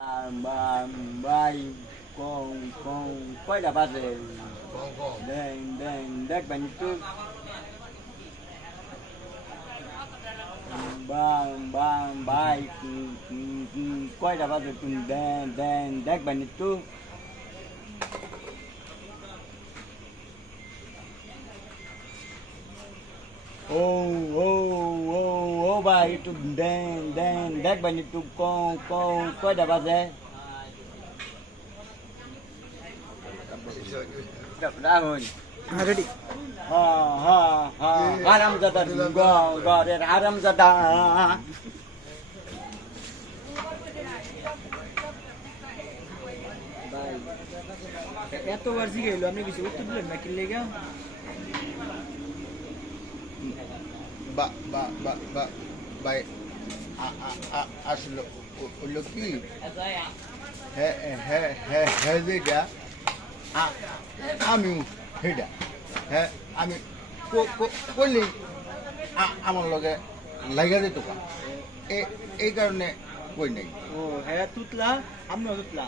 Bay con quay là ba giờ đen đất bánh trước ba bay quay là ba giờ đen đất bánh trước ô bay tu đen đất bánh trước con quay là ba giờ đã rồi ready Haramzada go there Haramzada এতবার জিগাইলো আপনি কিছু উত্তর দিলেন না কি লেগা ভাই আসলে হলো কি হ্যাঁ হ্যাঁ হ্যাঁ হ্যাঁ যেটা আমি সেটা হ্যাঁ আমি করলেই আমার লগে লাগা যেত এই কারণে কই নাই ও হ্যাঁ তুতলা আমিও তুতলা